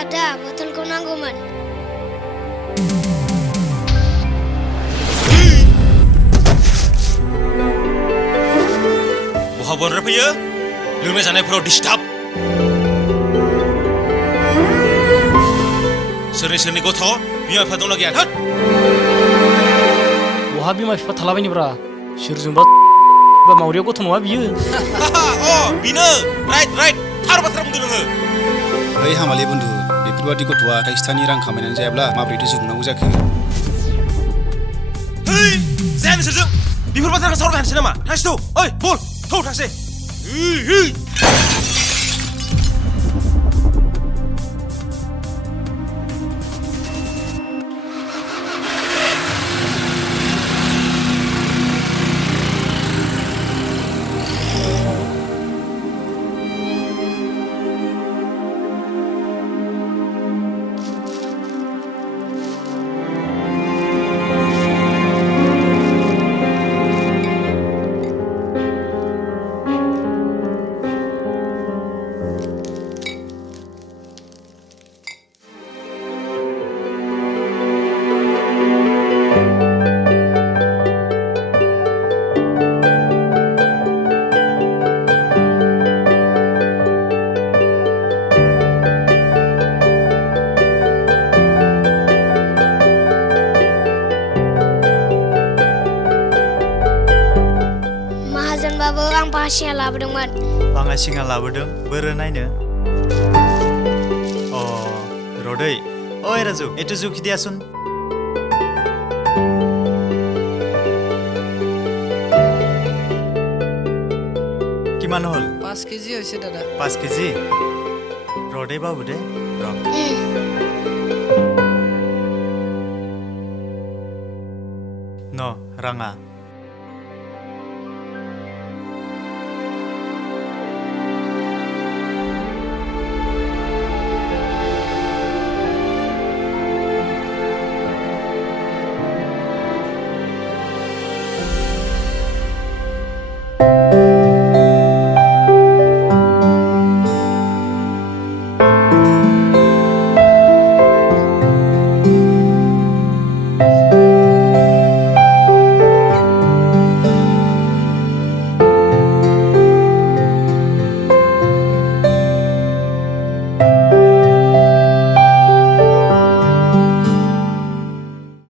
Ada, botolku nangguman. Bukan apa ya? Lumi sana pro disturb. Sering-sering goto, biar pada lagi an. Wah, biar masih patah lagi nih bra. Syukur bra. Mau dia goto mau biar. Oh, bina, right. Taruh pasar mundur nge. Hei hamali bundu, beberapa gotwa Kaistani rang kamenan jayabla mabri disukna uzaki. Hei, jangan serjung. Bifur pasar kasar kan sinema. Taksi tu, oi, bol, tahu taksi. Hei. होमबाबो आं बासिया लाबोदोंमोन बाङा सिङा लाबोदों बोरो नायनो अ रदै ओइ राजु एटु जुखि दियासुन কিমান হল 5 কেজি হৈছে দাদা 5 কেজি ৰদে বাবু দে ৰ ন ৰাঙা